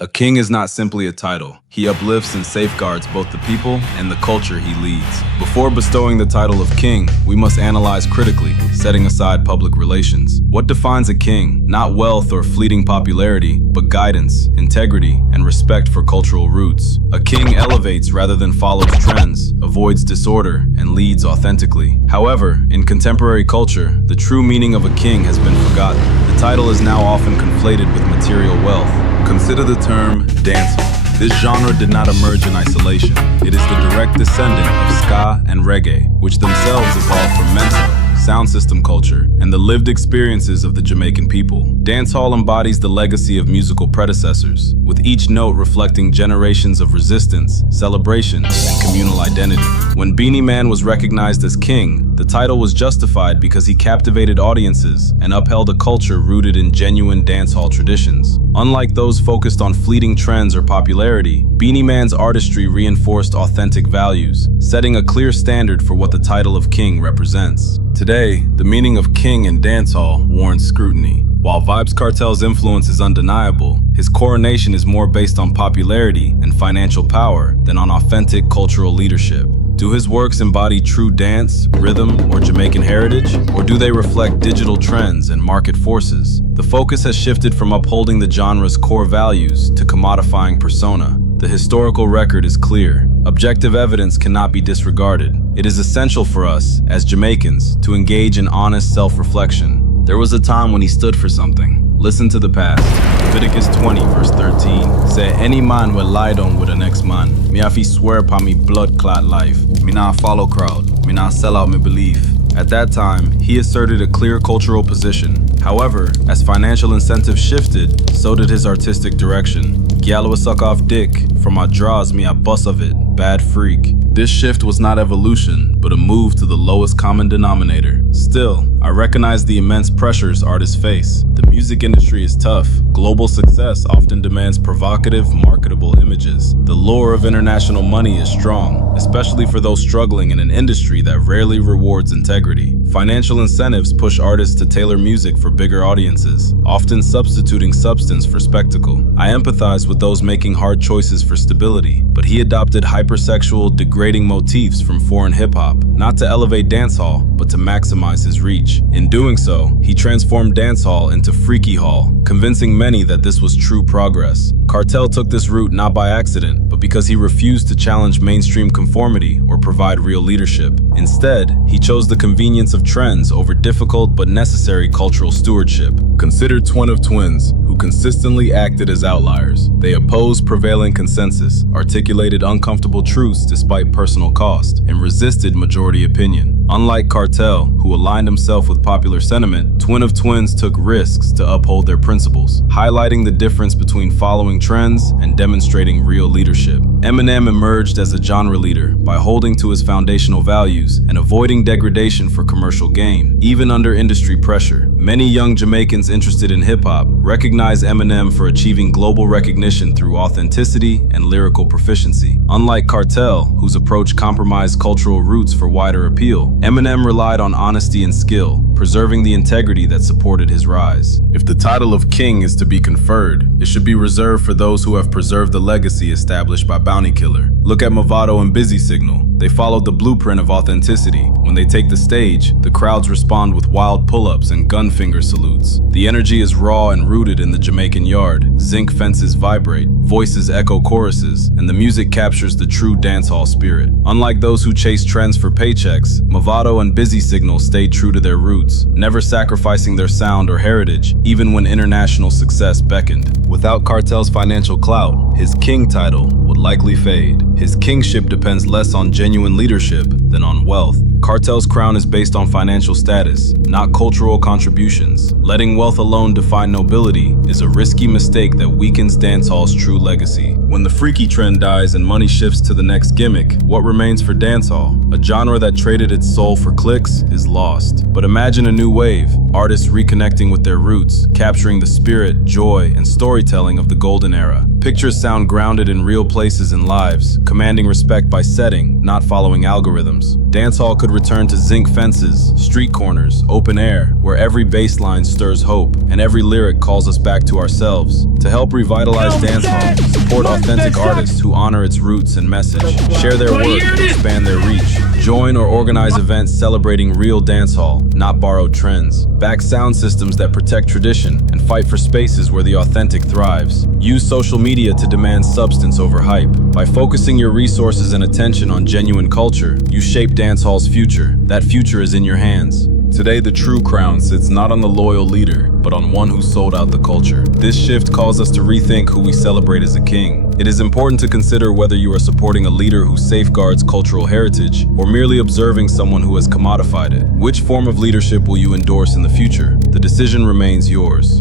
A king is not simply a title. He uplifts and safeguards both the people and the culture he leads. Before bestowing the title of king, we must analyze critically, setting aside public relations. What defines a king? Not wealth or fleeting popularity, but guidance, integrity, and respect for cultural roots. A king elevates rather than follows trends, avoids disorder, and leads authentically. However, in contemporary culture, the true meaning of a king has been forgotten. The title is now often conflated with material wealth. Consider the term dancehall. This genre did not emerge in isolation. It is the direct descendant of ska and reggae, which themselves evolved from mento, sound system culture, and the lived experiences of the Jamaican people. Dancehall embodies the legacy of musical predecessors, with each note reflecting generations of resistance, celebration, and communal identity. When Beenie Man was recognized as king, the title was justified because he captivated audiences and upheld a culture rooted in genuine dancehall traditions. Unlike those focused on fleeting trends or popularity, Beenie Man's artistry reinforced authentic values, setting a clear standard for what the title of king represents. Today, the meaning of king in dancehall warrants scrutiny. While Vybz Kartel's influence is undeniable, his coronation is more based on popularity and financial power than on authentic cultural leadership. Do his works embody true dance, rhythm, or Jamaican heritage? Or do they reflect digital trends and market forces? The focus has shifted from upholding the genre's core values to commodifying persona. The historical record is clear. Objective evidence cannot be disregarded. It is essential for us, as Jamaicans, to engage in honest self-reflection. There was a time when he stood for something. Listen to the past. Leviticus 20 verse 13 say, "Any man will lie down with the next man. Me have to swear upon me blood clot life. Me not follow crowd. Me not sell out me belief." At that time, he asserted a clear cultural position. However, as financial incentives shifted, so did his artistic direction. Gyal will suck off dick. For my draws, me a bust of it. Bad freak. This shift was not evolution, but a move to the lowest common denominator. Still, I recognize the immense pressures artists face. The music industry is tough. Global success often demands provocative, marketable images. The lure of international money is strong, especially for those struggling in an industry that rarely rewards integrity. Financial incentives push artists to tailor music for bigger audiences, often substituting substance for spectacle. I empathize with those making hard choices for stability, but he adopted hypersexual, degrading motifs from foreign hip-hop, not to elevate dancehall, but to maximize his reach. In doing so, he transformed dancehall into freaky hall, convincing many that this was true progress. Kartel took this route not by accident, but because he refused to challenge mainstream conformity or provide real leadership. Instead, he chose the convenience of trends over difficult but necessary cultural stewardship. Consider Twin of Twins, who consistently acted as outliers. They opposed prevailing consensus, articulated uncomfortable truths despite personal cost, and resisted majority opinion. Unlike Kartel, who aligned himself with popular sentiment, Twin of Twins took risks to uphold their principles, highlighting the difference between following trends and demonstrating real leadership. Eminem emerged as a genre leader by holding to his foundational values and avoiding degradation for commercial gain, even under industry pressure. Many young Jamaicans interested in hip-hop recognize Eminem for achieving global recognition through authenticity and lyrical proficiency. Unlike Kartel, whose approach compromised cultural roots for wider appeal, Eminem relied on honesty and skill, preserving the integrity that supported his rise. If the title of king is to be conferred, it should be reserved for those who have preserved the legacy established by Bounty Killer. Look at Mavado and Busy Signal. They followed the blueprint of authenticity. When they take the stage, the crowds respond with wild pull-ups and gun finger salutes. The energy is raw and rooted in the Jamaican yard. Zinc fences vibrate, voices echo choruses, and the music captures the true dancehall spirit. Unlike those who chase trends for paychecks, Mavado and Busy Signal stayed true to their roots, never sacrificing their sound or heritage, even when international success beckoned. Without Kartel's financial clout, his king title would likely fade. His kingship depends less on genuine leadership than on wealth. Kartel's crown is based on financial status, not cultural contributions. Letting wealth alone define nobility is a risky mistake that weakens dancehall's true legacy. When the freaky trend dies and money shifts to the next gimmick, what remains for dancehall? A genre that traded its soul for clicks is lost. But imagine a new wave, artists reconnecting with their roots, capturing the spirit, joy, and story storytelling of the golden era. Pictures sound grounded in real places and lives, commanding respect by setting, not following algorithms. Dancehall could return to zinc fences, street corners, open air, where every bass line stirs hope, and every lyric calls us back to ourselves. To help revitalize dancehall, support authentic artists who honor its roots and message, share their work and expand their reach. Join or organize events celebrating real dancehall, not borrowed trends. Back sound systems that protect tradition and fight for spaces where the authentic thrives. Use social media to demand substance over hype. By focusing your resources and attention on genuine culture, you shape dancehall's future. That future is in your hands. Today, the true crown sits not on the loyal leader, but on one who sold out the culture. This shift calls us to rethink who we celebrate as a king. It is important to consider whether you are supporting a leader who safeguards cultural heritage, or merely observing someone who has commodified it. Which form of leadership will you endorse in the future? The decision remains yours.